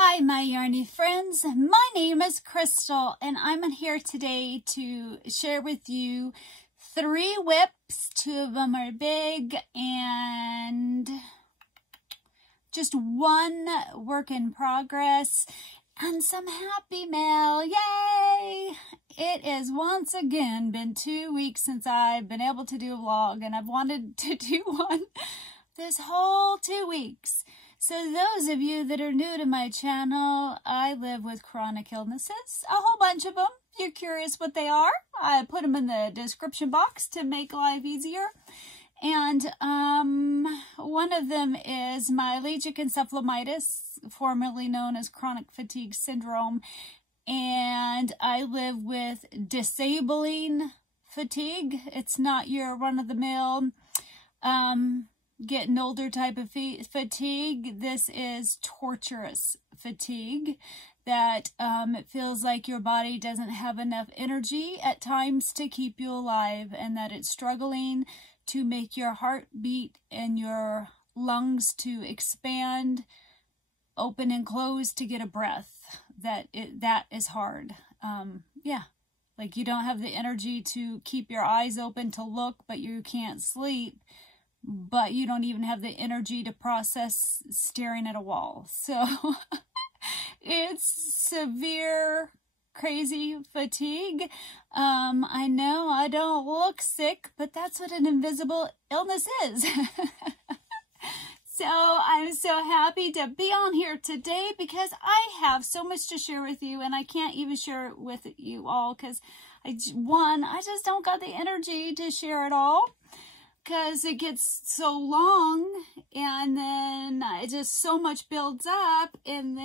Hi, my yarny friends. My name is Crystal, and I'm here today to share with you 3 WIPs. 2 of them are big, and just 1 work in progress, and some happy mail. Yay! It has once again been 2 weeks since I've been able to do a vlog, and I've wanted to do one this whole 2 weeks. So those of you that are new to my channel, I live with chronic illnesses, a whole bunch of them. If you're curious what they are, I put them in the description box to make life easier. And one of them is myalgic encephalomyelitis, formerly known as chronic fatigue syndrome. And I live with disabling fatigue. It's not your run-of-the-mill getting older type of fatigue. This is torturous fatigue that it feels like your body doesn't have enough energy at times to keep you alive, and that it's struggling to make your heart beat and your lungs to expand, open and close to get a breath. That is hard. Yeah, like you don't have the energy to keep your eyes open to look, but you can't sleep. But you don't even have the energy to process staring at a wall. So it's severe, crazy fatigue. I know I don't look sick, but that's what an invisible illness is. So I'm so happy to be on here today because I have so much to share with you, and I can't even share it with you all because I just don't got the energy to share it all. Because it gets so long, and then it just so much builds up, and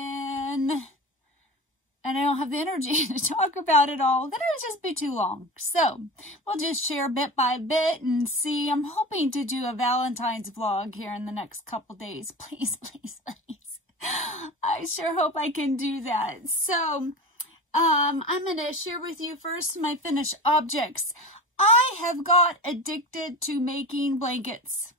I don't have the energy to talk about it all. Then it would just be too long. So we'll just share bit by bit and see. I'm hoping to do a Valentine's vlog here in the next couple days. Please, please, please. I sure hope I can do that. So I'm going to share with you first my finished objects. I have got addicted to making blankets.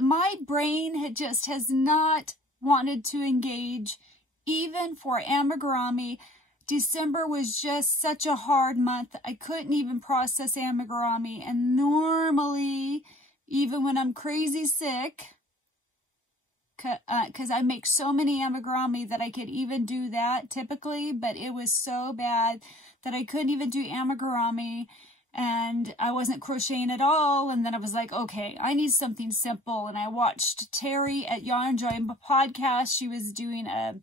My brain has not wanted to engage even for amigurumi. December was just such a hard month. I couldn't even process amigurumi. And normally, even when I'm crazy sick, because I make so many amigurumi that I could even do that typically, but it was so bad that I couldn't even do amigurumi. And I wasn't crocheting at all. And then I was like, okay, I need something simple. And I watched Terry at Yarn Joy podcast. She was doing a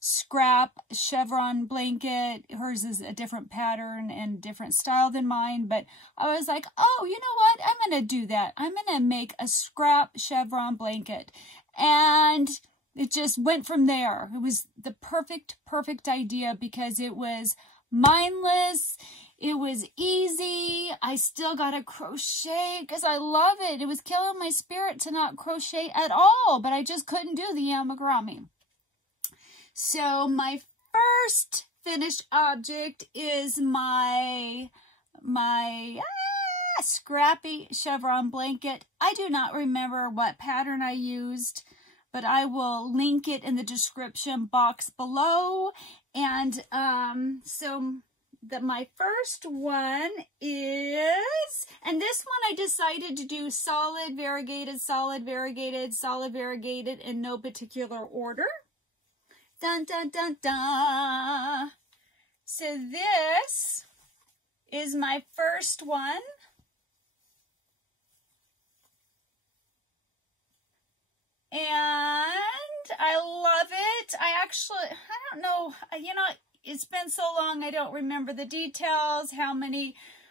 scrap Chevron blanket. Hers is a different pattern and different style than mine. But I was like, oh, you know what? I'm going to do that. I'm going to make a scrap Chevron blanket. And it just went from there. It was the perfect idea because it was mindless. It was easy. I still got to crochet because I love it. It was killing my spirit to not crochet at all, but I just couldn't do the amigurumi. So my first finished object is my scrappy Chevron blanket. I do not remember what pattern I used, but I will link it in the description box below. And my first one is, and this one I decided to do solid, variegated, solid, variegated, solid, variegated in no particular order. Dun, dun, dun, dun. So this is my first one. And I love it. I don't know, you know, it's been so long, I don't remember the details,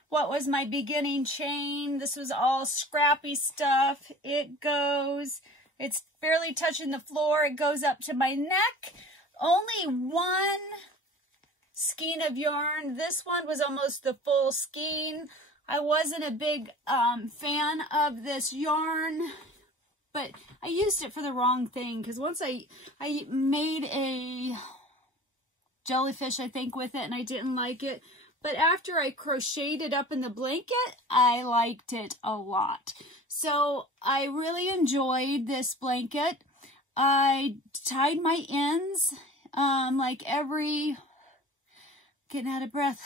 what was my beginning chain. This was all scrappy stuff. It's barely touching the floor. It goes up to my neck. Only 1 skein of yarn. This one was almost the full skein. I wasn't a big fan of this yarn, but I used it for the wrong thing, because once I made a jellyfish, I think, with it, and I didn't like it. But after I crocheted it up in the blanket, I liked it a lot. So I really enjoyed this blanket. I tied my ends like every, getting out of breath.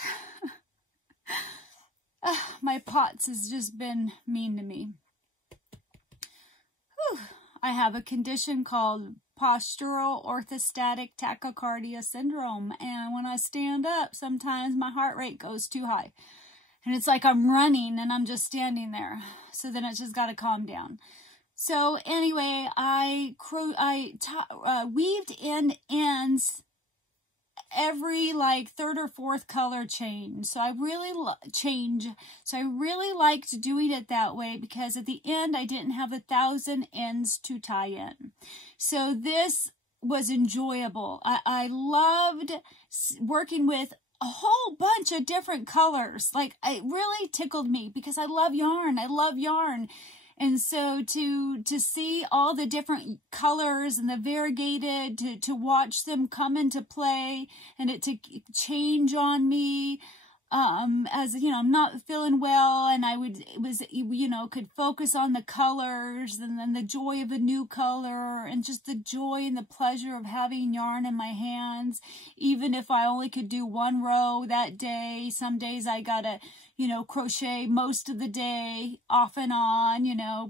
My POTS has just been mean to me. Whew. I have a condition called postural orthostatic tachycardia syndrome, and when I stand up, sometimes my heart rate goes too high, and it's like I'm running and I'm just standing there. So then it's just got to calm down. So anyway, I weaved in ends every like third or fourth color change. So I really liked doing it that way, because at the end I didn't have 1,000 ends to tie in. So this was enjoyable. I loved working with a whole bunch of different colors. Like, it really tickled me because I love yarn. I love yarn. And so to see all the different colors and the variegated, to watch them come into play and it to change on me, as, you know, I'm not feeling well, and could focus on the colors and then the joy of a new color and just the joy and the pleasure of having yarn in my hands. Even if I only could do one row that day, some days I gotta, crochet most of the day off and on,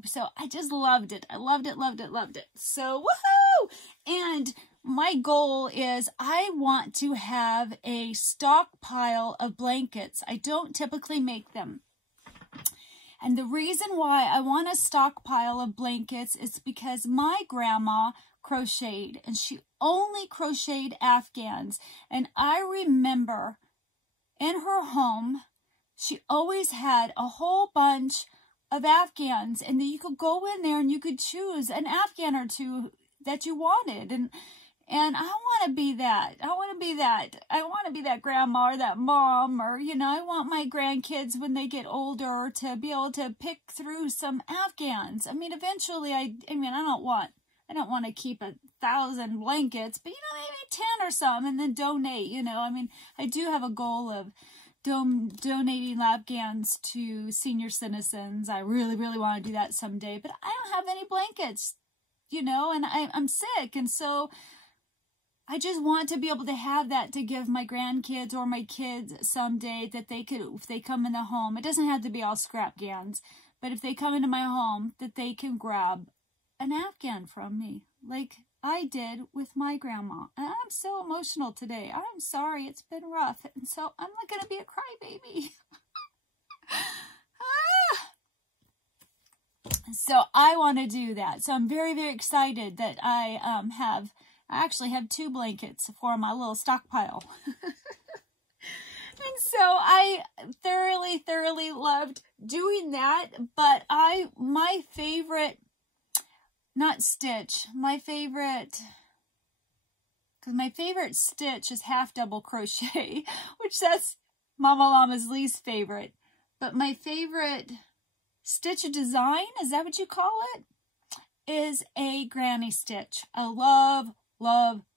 so I just loved it. I loved it, loved it, loved it. So, woohoo! And my goal is I want to have a stockpile of blankets. I don't typically make them. And the reason why I want a stockpile of blankets is because my grandma crocheted, and she only crocheted Afghans. And I remember in her home, she always had a whole bunch of Afghans, and then you could go in there and you could choose an Afghan or two that you wanted. And I want to be that. I want to be that grandma or that mom, or, I want my grandkids when they get older to be able to pick through some Afghans. I mean, eventually, I don't want to keep 1,000 blankets, but, maybe 10 or some, and then donate, I do have a goal of donating Afghans to senior citizens. I really, really want to do that someday, but I don't have any blankets, and I'm sick, and so I just want to be able to have that to give my grandkids or my kids someday, that they could, if they come in the home, it doesn't have to be all scrap gans, but if they come into my home, that they can grab an Afghan from me, like I did with my grandma. And I'm so emotional today. I'm sorry, it's been rough, and so I'm not going to be a crybaby. So I want to do that. So I'm very, very excited that I actually have 2 blankets for my little stockpile. And so I thoroughly, thoroughly loved doing that. But my favorite, not stitch, my favorite stitch is half double crochet, which that's Mama Llama's least favorite. But my favorite stitch design, is that what you call it, is a granny stitch. I love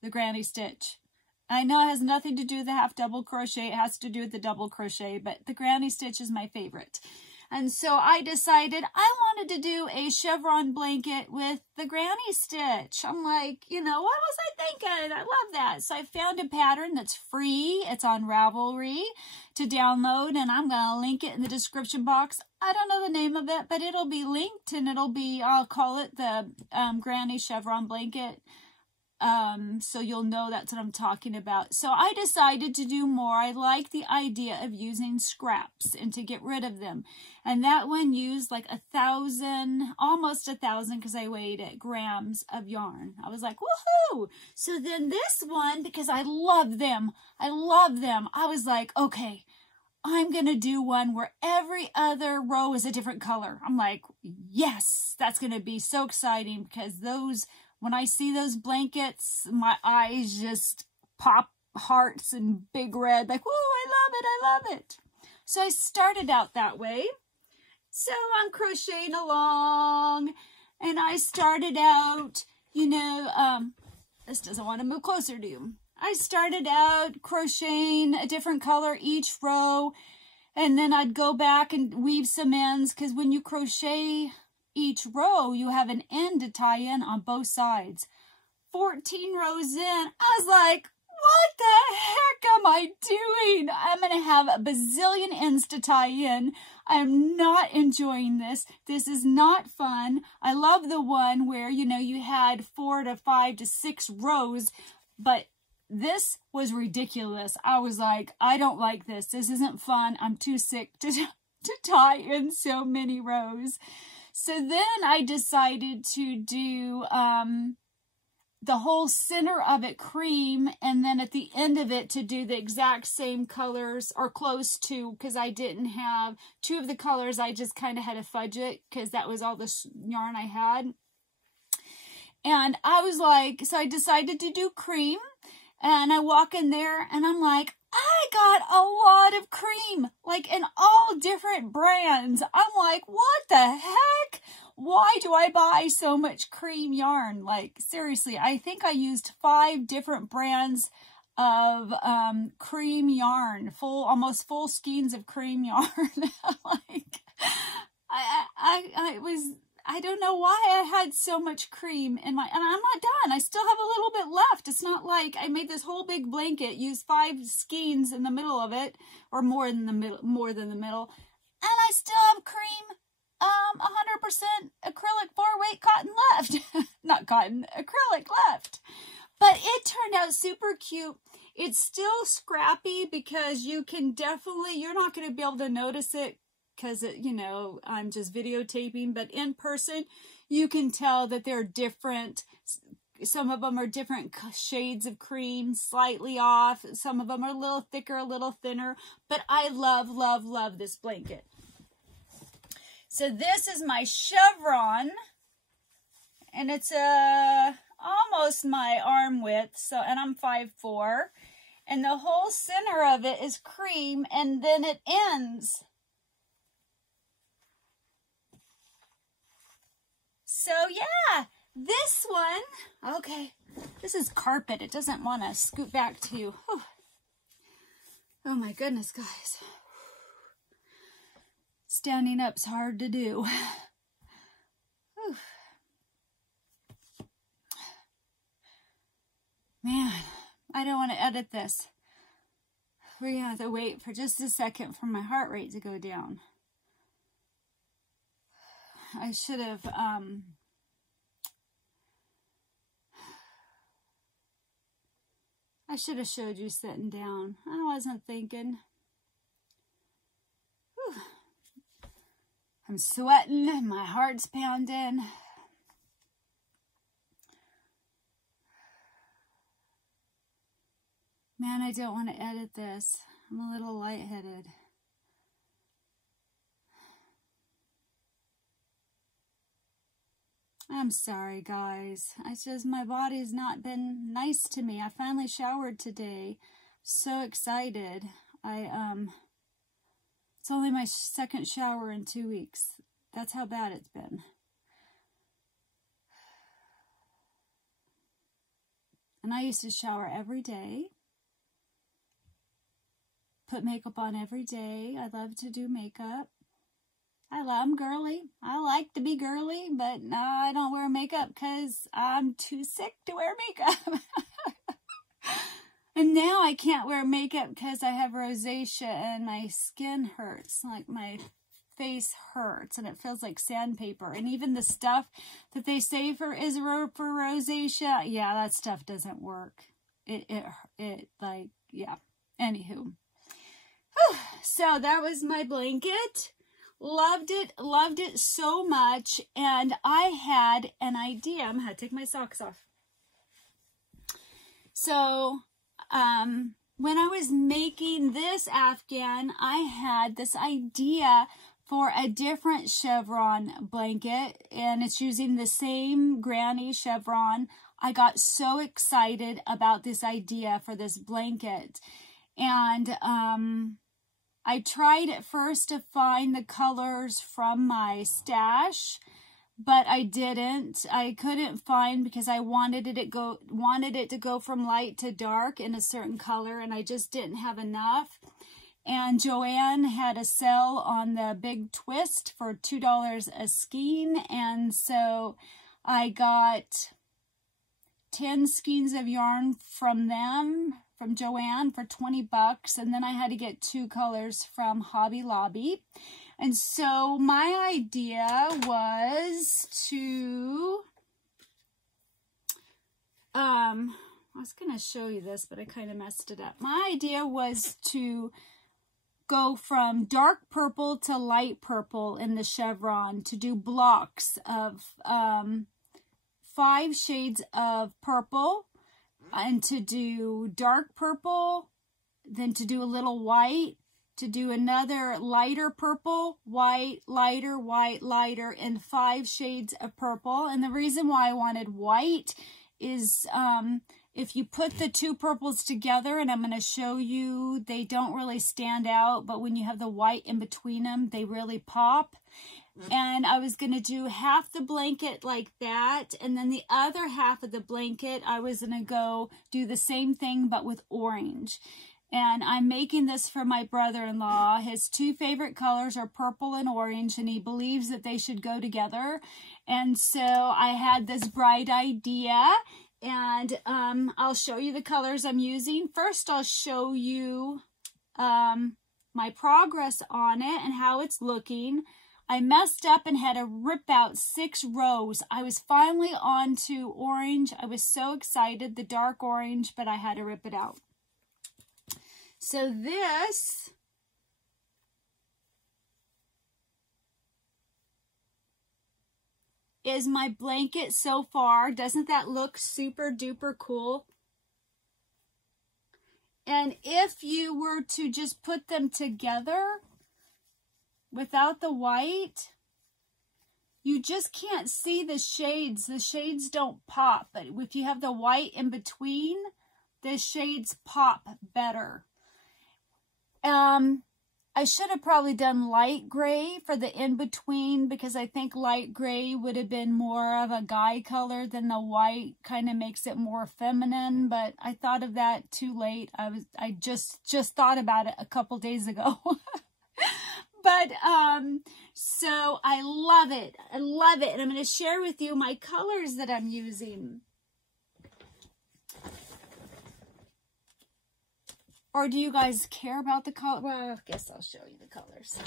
the granny stitch. I know it has nothing to do with the half double crochet. It has to do with the double crochet, but the granny stitch is my favorite. And so I decided I wanted to do a chevron blanket with the granny stitch. I'm like, what was I thinking? I love that. So I found a pattern that's free. It's on Ravelry to download, and I'm going to link it in the description box. I don't know the name of it, but it'll be linked, and I'll call it the granny chevron blanket. So you'll know that's what I'm talking about. So I decided to do more. I like the idea of using scraps and to get rid of them. And that one used like 1,000, almost 1,000, because I weighed it, grams of yarn. I was like, woohoo! So then this one, because I love them, I was like, okay, I'm going to do one where every other row is a different color. I'm like, yes, that's going to be so exciting, because when I see those blankets, my eyes just pop hearts and big red, like, whoa, I love it. So I started out that way. So I'm crocheting along, and I started out, this doesn't want to move closer to you. I started out crocheting a different color each row, and then I'd go back and weave some ends, because when you crochet each row, you have an end to tie in on both sides. 14 rows in, I was like, what the heck am I doing? I'm going to have a bazillion ends to tie in. I'm not enjoying this. This is not fun. I love the one where, you know, you had 4 to 5 to 6 rows, but this was ridiculous. I was like, I don't like this. This isn't fun. I'm too sick to tie in so many rows. So then I decided to do the whole center of it cream, and then at the end of it to do the exact same colors, or close to, because I didn't have 2 of the colors. I just kind of had to fudge it because that was all the yarn I had. And I was like, so I decided to do cream, and I walk in there and I'm like, I got a lot of cream, like in all different brands. I'm like, what the heck? Why do I buy so much cream yarn? Like, seriously, I think I used 5 different brands of cream yarn, almost full skeins of cream yarn. Like, I don't know why I had so much cream in my, and I'm not done. I still have a little bit left. It's not like I made this whole big blanket, used 5 skeins in the middle of it, or more than the middle, and I still have cream. 100% acrylic 4-weight cotton left. Not cotton, acrylic left. But it turned out super cute. It's still scrappy because you can definitely, you're not going to be able to notice it because, you know, I'm just videotaping. But in person, you can tell that they're different. Some of them are different shades of cream, slightly off. Some of them are a little thicker, a little thinner. But I love, love, love this blanket. So this is my Chevron, and it's almost my arm width, so, and I'm 5'4", and the whole center of it is cream, and then it ends. So yeah, this one, okay, this is carpet. It doesn't want to scoot back to you. Whew. Oh my goodness, guys. Standing up's hard to do. Whew. Man, I don't want to edit this. We're going to have to wait for just a second for my heart rate to go down. I should have, showed you sitting down. I wasn't thinking. Whew. I'm sweating, my heart's pounding. Man, I don't want to edit this. I'm a little lightheaded. I'm sorry, guys. It's just my body's not been nice to me. I finally showered today. So excited. It's only my 2nd shower in 2 weeks. That's how bad it's been. And I used to shower every day. Put makeup on every day. I love to do makeup. I'm girly. I like to be girly, but no, I don't wear makeup because I'm too sick to wear makeup. And now I can't wear makeup because I have rosacea and my skin hurts. Like my face hurts and it feels like sandpaper. And even the stuff that they say for rosacea, yeah, that stuff doesn't work. It like, yeah. Anywho. So that was my blanket. Loved it so much. And I had an idea. I'm going to take my socks off. So, when I was making this Afghan, I had this idea for a different chevron blanket, and it's using the same granny chevron. I got so excited about this idea for this blanket, and I tried at first to find the colors from my stash, but I didn't. I couldn't find because I wanted it to go from light to dark in a certain color, and I just didn't have enough. And Joanne had a sale on the Big Twist for $2 a skein, and so I got 10 skeins of yarn from them, from Joann, for 20 bucks. And then I had to get 2 colors from Hobby Lobby. And so my idea was to, I was going to show you this, but I kind of messed it up. My idea was to go from dark purple to light purple in the Chevron, to do blocks of 5 shades of purple, and to do dark purple, then to do a little white, to do another lighter purple, white, lighter, and 5 shades of purple. And the reason why I wanted white is if you put the 2 purples together, and I'm going to show you, they don't really stand out, but when you have the white in between them, they really pop. And I was going to do half the blanket like that, and then the other half of the blanket, I was going to go do the same thing, but with orange. And I'm making this for my brother-in-law. His 2 favorite colors are purple and orange, and he believes that they should go together. And so I had this bright idea, and I'll show you the colors I'm using. First, I'll show you my progress on it and how it's looking. I messed up and had to rip out 6 rows. I was finally on to orange. I was so excited, the dark orange, but I had to rip it out. So this is my blanket so far. Doesn't that look super duper cool? And if you were to just put them together without the white, you just can't see the shades. The shades don't pop, but if you have the white in between, the shades pop better. I should have probably done light gray for the in-between, because I think light gray would have been more of a guy color than the white. Kind of makes it more feminine, but I thought of that too late. I just thought about it a couple days ago. But so I love it. I love it. And I'm going to share with you my colors that I'm using. Or do you guys care about the color? Well, I guess I'll show you the colors.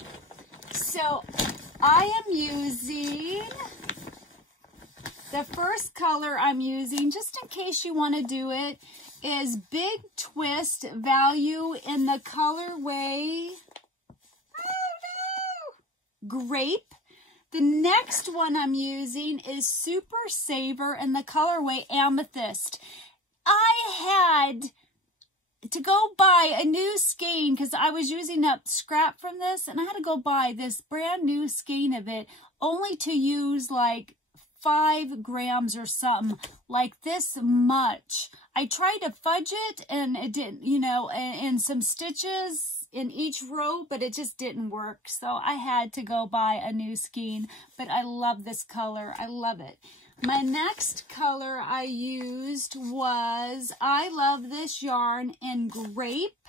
So I am using, the first color I'm using, just in case you want to do it, is Big Twist Value in the colorway Grape. The next one I'm using is Super Saver in the colorway Amethyst. I had to go buy a new skein because I was using up scrap from this, and I had to go buy this brand new skein of it, only to use like 5 grams or something, like this much. I tried to fudge it, and it didn't, you know, and some stitches in each row, but it just didn't work. So I had to go buy a new skein, but I love this color. I love it. My next color I used was I Love This Yarn in Grape.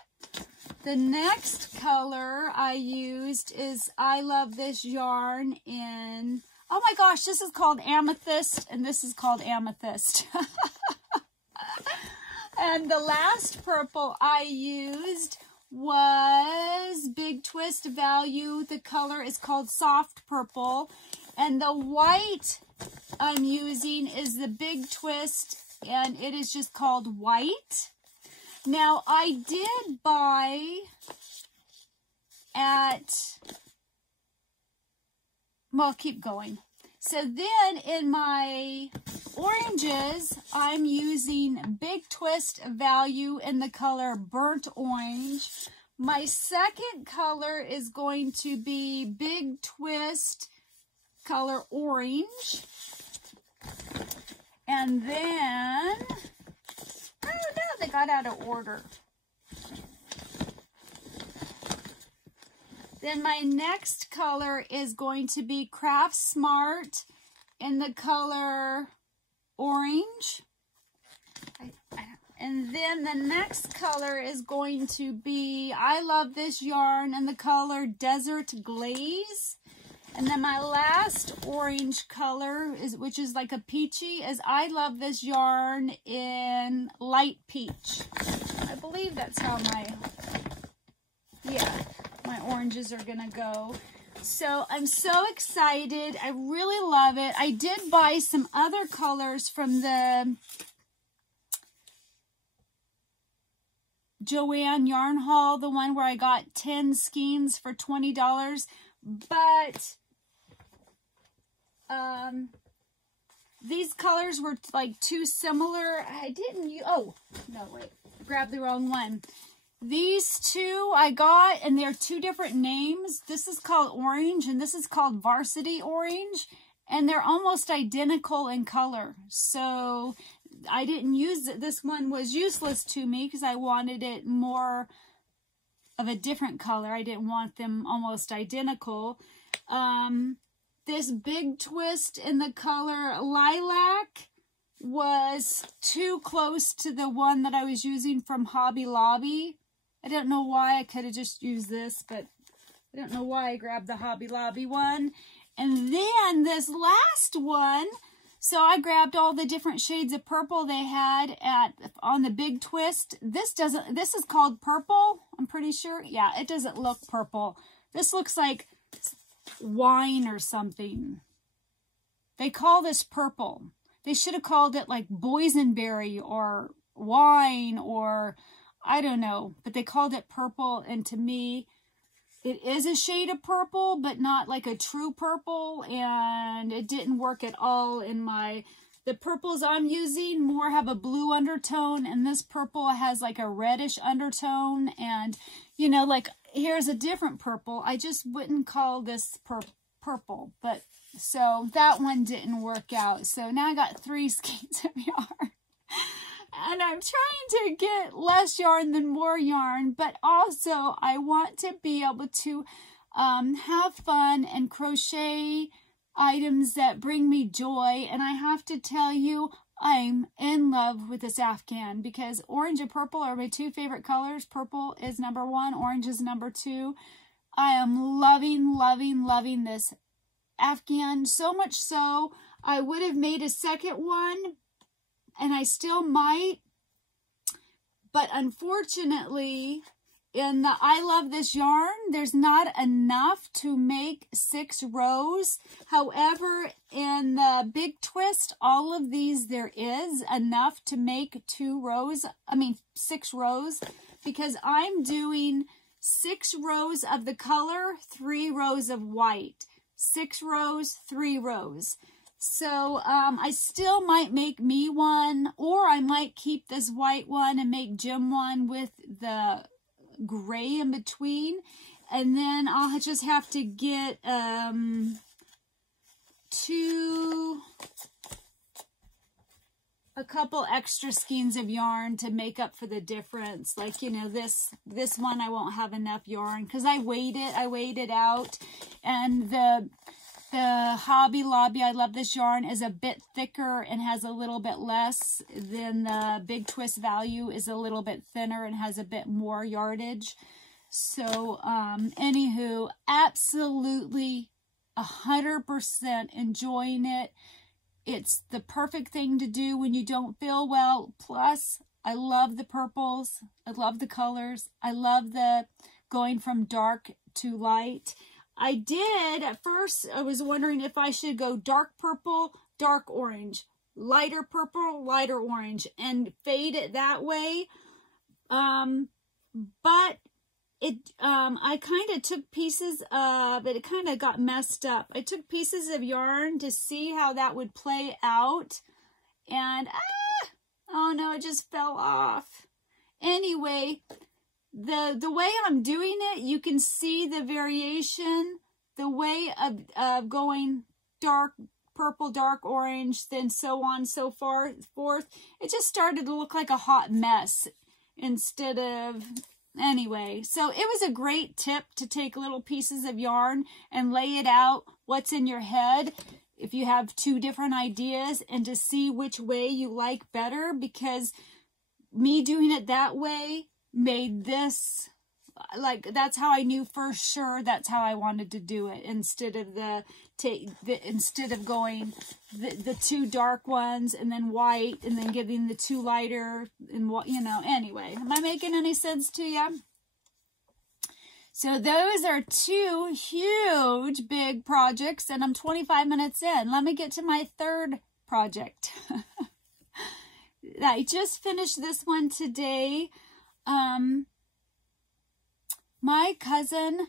The next color I used is I Love This Yarn in, oh my gosh, this is called Amethyst, and this is called Amethyst. And the last purple I used was Big Twist Value. The color is called Soft Purple. And the white I'm using is the Big Twist, and it is just called White. Now, I did buy at, well, keep going. So then in my oranges, I'm using Big Twist Value in the color Burnt Orange. My second color is going to be Big Twist color Orange. And then, oh no, they got out of order. Then my next color is going to be Craft Smart in the color Orange. And then the next color is going to be I Love This Yarn in the color Desert Glaze. And then my last orange color, which is like a peachy, is I love this yarn in light peach. I believe that's how my oranges are gonna go. So I'm so excited. I really love it. I did buy some other colors from the Joann Yarn Haul, the one where I got 10 skeins for $20, but these colors were like too similar. I didn't, oh, no, wait, I grabbed the wrong one. These two I got, and they're two different names. This is called orange, and this is called varsity orange, and they're almost identical in color. So I didn't use it. This one was useless to me because I wanted it more of a different color. I didn't want them almost identical. This big twist in the color lilac was too close to the one that I was using from Hobby Lobby. I don't know why. I could have just used this, but I don't know why I grabbed the Hobby Lobby one. And then this last one, so I grabbed all the different shades of purple they had on the big twist. This is called purple, I'm pretty sure. Yeah, it doesn't look purple. This looks like wine or something. They call this purple. They should have called it like boysenberry or wine or I don't know, but they called it purple, and to me, it is a shade of purple, but not like a true purple, and it didn't work at all in the purples I'm using more have a blue undertone, and this purple has like a reddish undertone, and, you know, like, here's a different purple. I just wouldn't call this purple, but, so that one didn't work out. So now I got 3 skeins of yarn. And I'm trying to get less yarn than more yarn, but also I want to be able to have fun and crochet items that bring me joy. And I have to tell you, I'm in love with this Afghan because orange and purple are my 2 favorite colors. Purple is number 1, orange is number 2. I am loving, loving, loving this Afghan, so much so I would have made a second one, and I still might, but unfortunately, in the I love this yarn, there's not enough to make 6 rows. However, in the big twist, all of these, there is enough to make 6 rows, because I'm doing 6 rows of the color, 3 rows of white, 6 rows, 3 rows. So I still might make me one, or I might keep this white one and make Jim one with the gray in between. And then I'll just have to get a couple extra skeins of yarn to make up for the difference. Like, you know, this one I won't have enough yarn because I weighed it out, and the Hobby Lobby, I love this yarn, is a bit thicker and has a little bit less than the Big Twist Value is a little bit thinner and has a bit more yardage. So, anywho, absolutely 100% enjoying it. It's the perfect thing to do when you don't feel well. Plus, I love the purples. I love the colors. I love the going from dark to light. I did, at first, I was wondering if I should go dark purple, dark orange, lighter purple, lighter orange, and fade it that way. But I kind of took pieces of it. It kind of got messed up. I took pieces of yarn to see how that would play out, and oh no, it just fell off. Anyway, the way I'm doing it, you can see the variation, the way of going dark purple, dark orange, then so on, so forth. It just started to look like a hot mess instead of, anyway. So it was a great tip to take little pieces of yarn and lay it out, what's in your head, if you have 2 different ideas, and to see which way you like better, because me doing it that way made this like, that's how I knew for sure that's how I wanted to do it, instead of instead of going the two dark ones and then white and then giving the two lighter and what, you know. Anyway, am I making any sense to you? So those are two huge big projects, and I'm 25 minutes in. Let me get to my third project. I just finished this one today. My cousin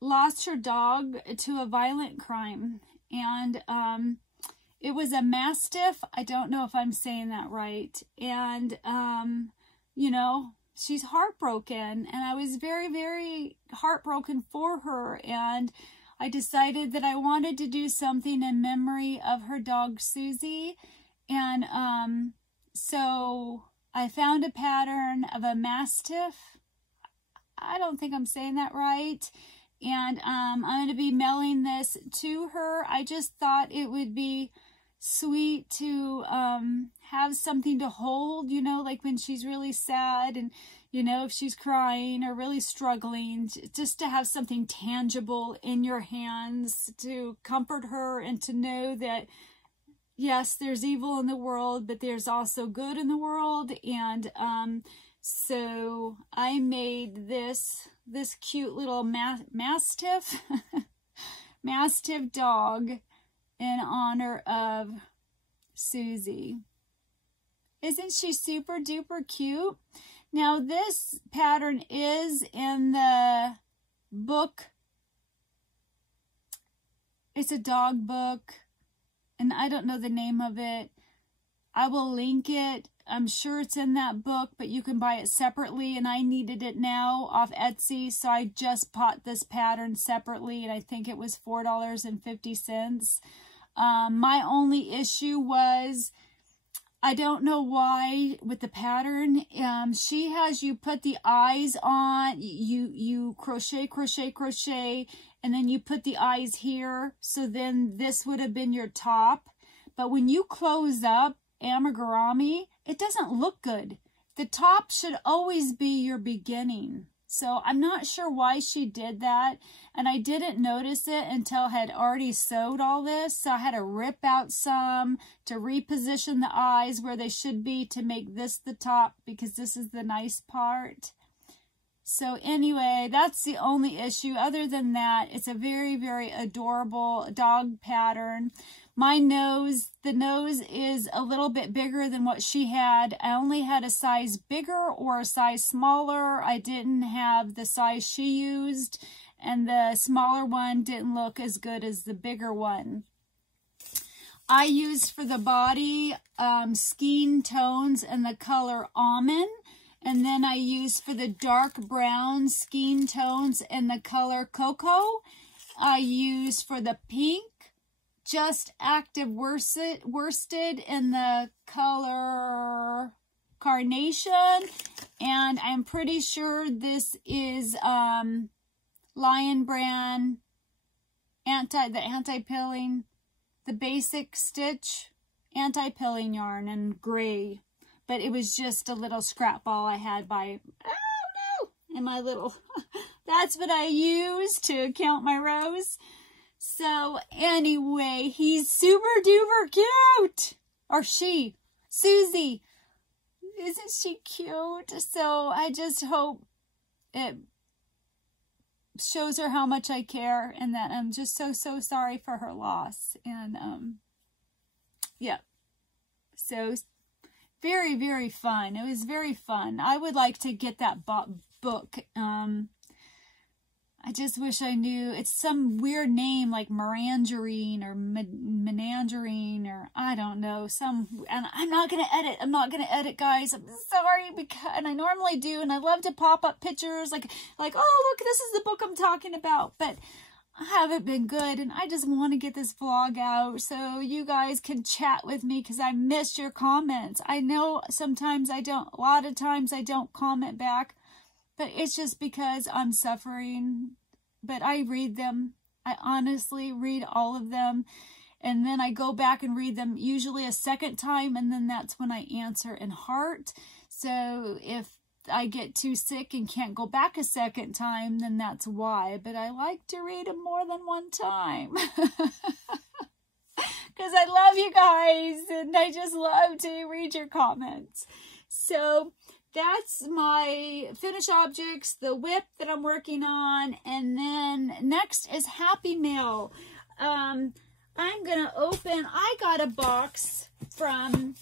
lost her dog to a violent crime, and it was a Mastiff. I don't know if I'm saying that right. And, you know, she's heartbroken, and I was very, very heartbroken for her, and I decided that I wanted to do something in memory of her dog, Susie, and so I found a pattern of a Mastiff. I don't think I'm saying that right. And I'm going to be mailing this to her. I just thought it would be sweet to have something to hold, you know, like when she's really sad, and, you know, if she's crying or really struggling, just to have something tangible in your hands to comfort her and to know that, yes, there's evil in the world, but there's also good in the world. And so I made this cute little Mastiff Mastiff dog in honor of Susie. Isn't she super duper cute? Now, this pattern is in the book. It's a dog book, and I don't know the name of it. I will link it. I'm sure it's in that book, but you can buy it separately, and I needed it now off Etsy, so I just bought this pattern separately, and I think it was $4.50. My only issue was, I don't know why with the pattern, she has you put the eyes on, you crochet, crochet, crochet, and then you put the eyes here, so then this would have been your top. But when you close up amigurumi, it doesn't look good. The top should always be your beginning. So I'm not sure why she did that, and I didn't notice it until I had already sewed all this. So I had to rip out some to reposition the eyes where they should be to make this the top, because this is the nice part. So anyway, that's the only issue. Other than that, it's a very, very adorable dog pattern. My nose, the nose is a little bit bigger than what she had. I only had a size bigger or a size smaller. I didn't have the size she used, and the smaller one didn't look as good as the bigger one. I used for the body skin tones in the color almond, and then I used for the dark brown skin tones in the color cocoa. I used for the pink just active worsted in the color carnation, and I'm pretty sure this is Lion Brand anti-pilling, the basic stitch anti-pilling yarn in gray, but it was just a little scrap ball I had by, oh no, in my little, that's what I used to count my rows. So anyway, he's super duper cute. Or she, Susie. Isn't she cute? So I just hope it shows her how much I care, and that I'm just so sorry for her loss. And yeah. So very, very fun. It was very fun. I would like to get that book. I just wish I knew. It's some weird name like Merangerine or Menangerine, or I don't know. And I'm not going to edit. I'm not going to edit, guys. I'm sorry, and I normally do, and I love to pop up pictures like, oh, look, this is the book I'm talking about. But I haven't been good, and I just want to get this vlog out so you guys can chat with me, because I missed your comments. I know sometimes I don't, a lot of times I don't comment back, but it's just because I'm suffering. But I read them. I honestly read all of them. And then I go back and read them usually a second time. And then that's when I answer in heart. So if I get too sick and can't go back a second time, then that's why. But I like to read them more than one time. Because I love you guys, and I just love to read your comments. So that's my finished objects, the WIP that I'm working on, and then next is Happy Mail. I'm going to open, I got a box from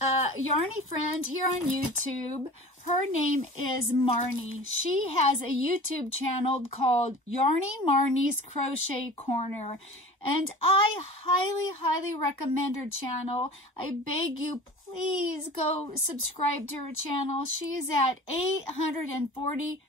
a yarny friend here on YouTube. Her name is Marnie. She has a YouTube channel called Yarny Marnie's Crochet Corner. And I highly, highly recommend her channel. I beg you, please go subscribe to her channel. She is at 840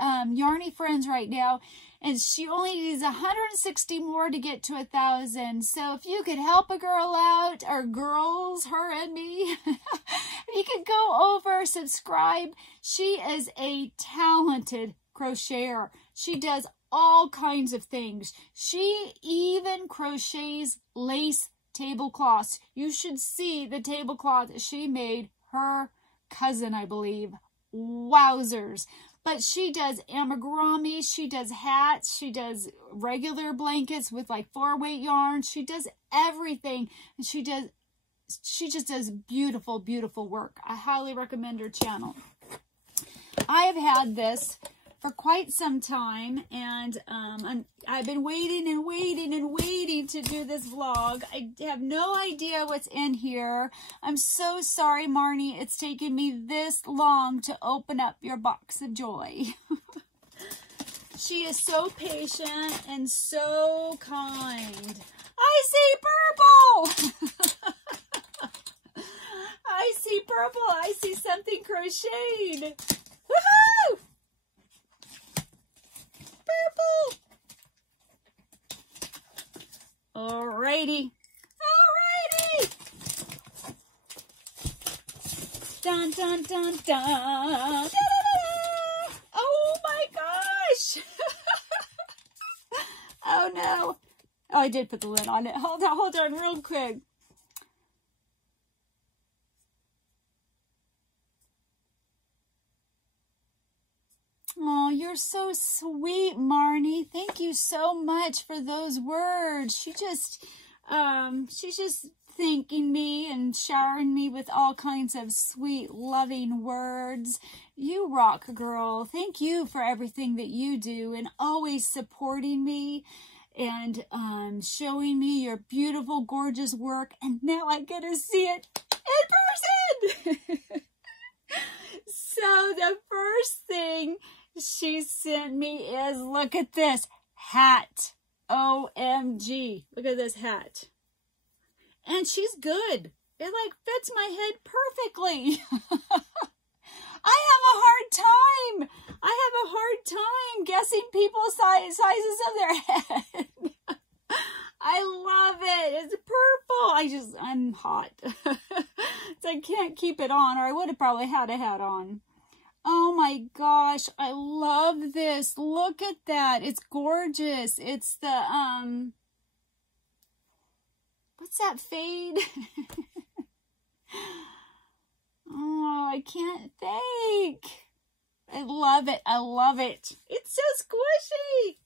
Yarny friends right now. And she only needs 160 more to get to 1,000. So if you could help a girl out, or girls, her and me, if you could go over, subscribe. She is a talented crocheter. She does all kinds of things. She even crochets lace tablecloths. You should see the tablecloth that she made her cousin, I believe. Wowzers. But she does amigurumi, she does hats, she does regular blankets with like 4-weight yarn. She does everything. And she just does beautiful, beautiful work. I highly recommend her channel. I have had this for quite some time, and I've been waiting and waiting and waiting to do this vlog. I have no idea what's in here. I'm so sorry, Marnie. It's taken me this long to open up your box of joy. She is so patient and so kind. I see purple! I see purple. I see something crocheted. Woohoo! Purple. Alrighty. Alrighty. Dun, dun, dun, dun. Da, da, da, da. Oh my gosh. Oh no. Oh, I did put the lid on it. Hold on real quick. Oh, you're so sweet, Marnie. Thank you so much for those words. She's just thanking me and showering me with all kinds of sweet, loving words. You rock, girl. Thank you for everything that you do and always supporting me and showing me your beautiful, gorgeous work. And now I get to see it in person. So the first thing she sent me is, look at this hat. OMG. Look at this hat. And she's good. It like fits my head perfectly. I have a hard time. I have a hard time guessing people's sizes of their head. I love it. It's purple. I'm hot. So I can't keep it on, or I would have probably had a hat on. Oh my gosh, I love this. Look at that. It's gorgeous. It's the, what's that fade? Oh, I can't think. I love it. I love it. It's so squishy.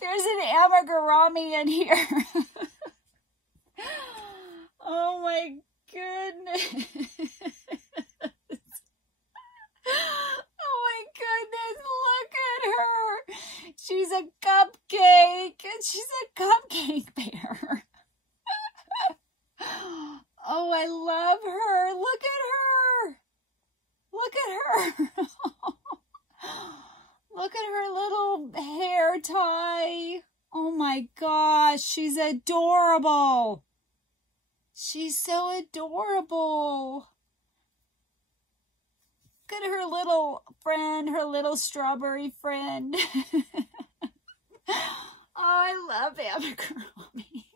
There's an amigurumi in here. Oh my goodness. Oh my goodness, look at her. She's a cupcake. She's a cupcake bear. Oh, I love her. Look at her. Look at her. Look at her little hair tie. Oh my gosh, she's adorable. She's so adorable. Look at her little friend, her little strawberry friend. Oh, I love amigurumi.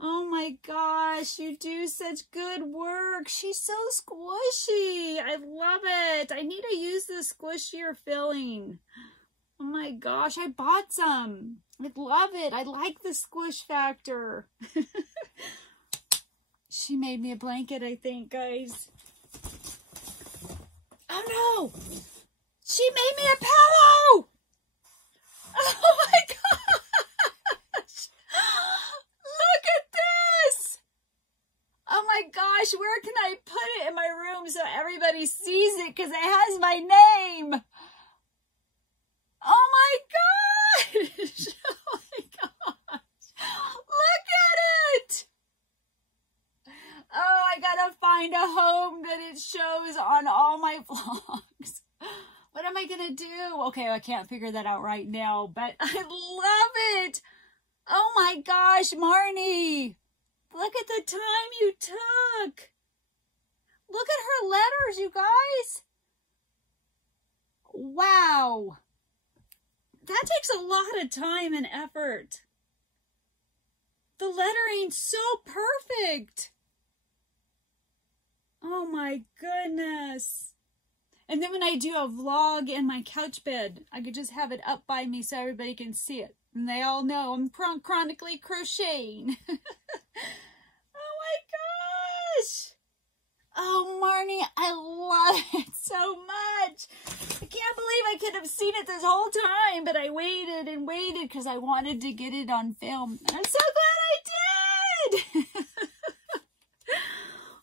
Oh my gosh, you do such good work. She's so squishy. I love it. I need to use this squishier filling. Oh my gosh, I bought some. I love it. I like the squish factor. She made me a blanket, I think, guys. Oh no! She made me a pillow! Oh my gosh! Look at this! Oh my gosh, where can I put it in my room so everybody sees it because it has my name? Oh my gosh! Oh my gosh! Look at it! Oh, I gotta find a home that it shows on all my vlogs. What am I gonna do? Okay, I can't figure that out right now, but I love it. Oh my gosh, Marnie. Look at the time you took. Look at her letters, you guys. Wow. That takes a lot of time and effort. The lettering's so perfect. Oh my goodness. And then when I do a vlog in my couch bed, I could just have it up by me so everybody can see it. And they all know I'm chronically crocheting. Oh my gosh. Oh, Marnie, I love it so much. I can't believe I could have seen it this whole time, but I waited and waited because I wanted to get it on film. And I'm so glad I did.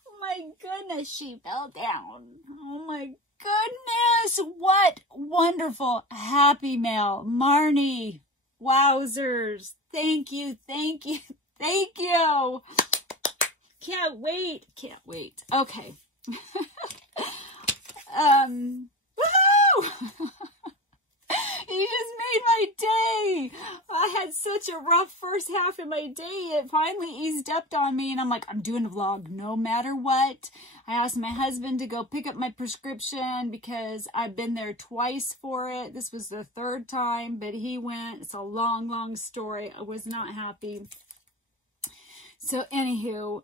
Oh my goodness, she fell down. Oh my goodness, what wonderful happy mail. Marnie, wowzers. Thank you, thank you, thank you. Can't wait. Can't wait. Okay. Woohoo! You just made my day. I had such a rough first half of my day. It finally eased up on me, and I'm like, I'm doing a vlog no matter what. I asked my husband to go pick up my prescription because I've been there twice for it. This was the third time, but he went. It's a long, long story. I was not happy. So anywho,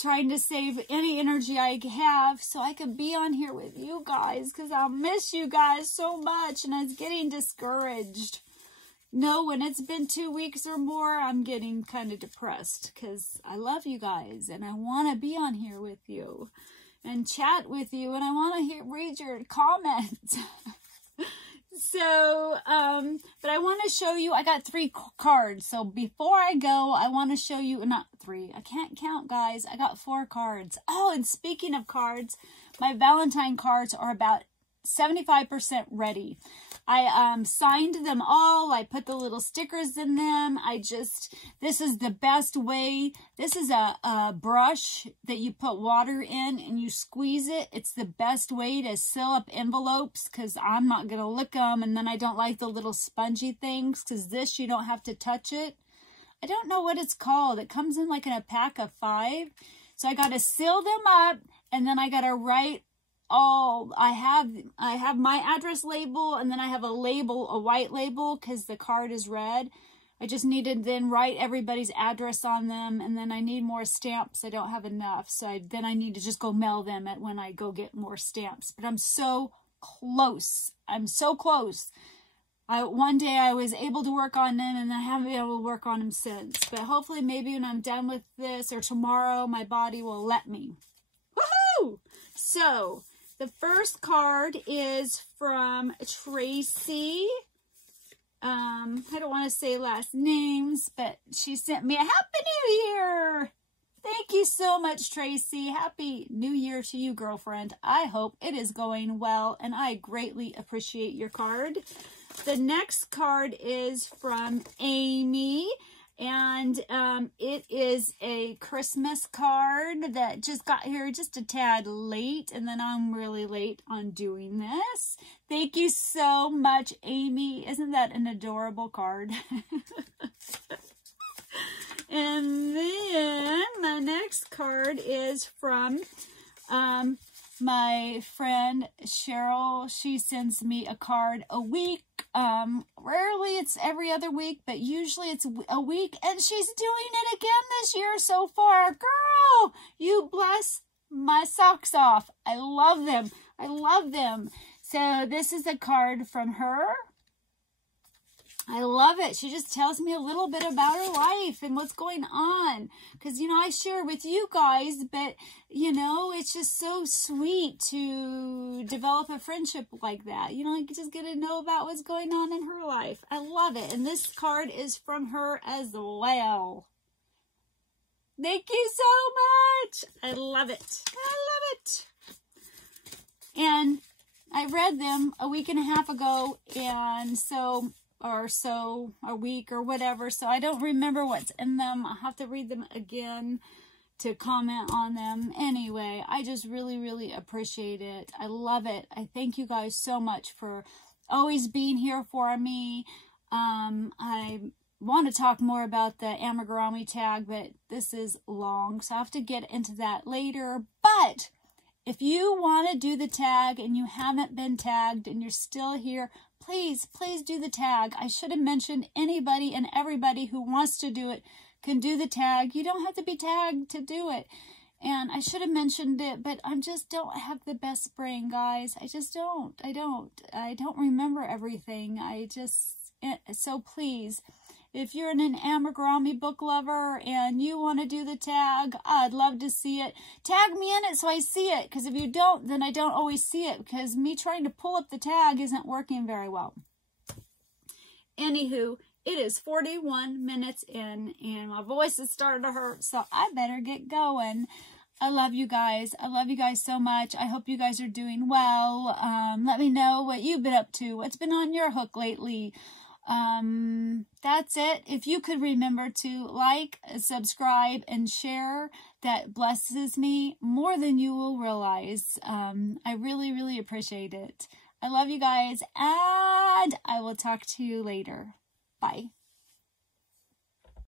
trying to save any energy I have so I can be on here with you guys because I'll miss you guys so much, and I was getting discouraged. No, when it's been 2 weeks or more, I'm getting kind of depressed because I love you guys and I want to be on here with you and chat with you, and I want to read your comments. So, but I want to show you, I got 3 cards. So before I go, I want to show you, not 3, I can't count, guys. I got 4 cards. Oh, and speaking of cards, my Valentine cards are about 75% ready. I signed them all. I put the little stickers in them. This is the best way. This is a brush that you put water in and you squeeze it. It's the best way to seal up envelopes because I'm not going to lick them, and then I don't like the little spongy things because this, you don't have to touch it. I don't know what it's called. It comes in like in a pack of 5. So I got to seal them up, and then I got to write I have my address label, and then I have a label, a white label, because the card is red. I just need to then write everybody's address on them, and then I need more stamps. I don't have enough, so then I need to just go mail them when I go get more stamps. But I'm so close. I'm so close. One day I was able to work on them, and I haven't been able to work on them since. But hopefully maybe when I'm done with this or tomorrow, my body will let me. Woohoo! So the first card is from Tracy. I don't want to say last names, but she sent me a Happy New Year. Thank you so much, Tracy. Happy New Year to you, girlfriend. I hope it is going well, and I greatly appreciate your card. The next card is from Amy. And it is a Christmas card that just got here just a tad late, and then I'm really late on doing this. Thank you so much, Amy. Isn't that an adorable card? And then my next card is from my friend Cheryl. She sends me a card a week. Rarely it's every other week, but usually it's a week, and she's doing it again this year so far. Girl, you bless my socks off. I love them. I love them. So this is a card from her. I love it. She just tells me a little bit about her life and what's going on. Because, I share with you guys, but, it's just so sweet to to develop a friendship like that. You know, you just get to know about what's going on in her life. I love it. And this card is from her as well. Thank you so much. I love it. I love it. And I read them a week and a half ago, and a week or whatever, so I don't remember what's in them. I'll have to read them again to comment on them. Anyway, I just really, really appreciate it. I love it. I thank you guys so much for always being here for me. I want to talk more about the amigurumi tag, but this is long, so I have to get into that later. But if you want to do the tag and you haven't been tagged and you're still here, please, please do the tag. I should have mentioned anybody and everybody who wants to do it can do the tag. You don't have to be tagged to do it. And I should have mentioned it, but I just don't have the best brain, guys. I just don't. I don't remember everything. So please, if you're an amigurumi book lover and you want to do the tag, I'd love to see it. Tag me in it so I see it, because if you don't, then I don't always see it, because me trying to pull up the tag isn't working very well. Anywho, it is 41 minutes in, and my voice is starting to hurt, so I better get going. I love you guys. I love you guys so much. I hope you guys are doing well. Let me know what you've been up to. What's been on your hook lately? That's it. If you could remember to like, subscribe, and share, that blesses me more than you will realize. I really, really appreciate it. I love you guys, and I will talk to you later. Bye.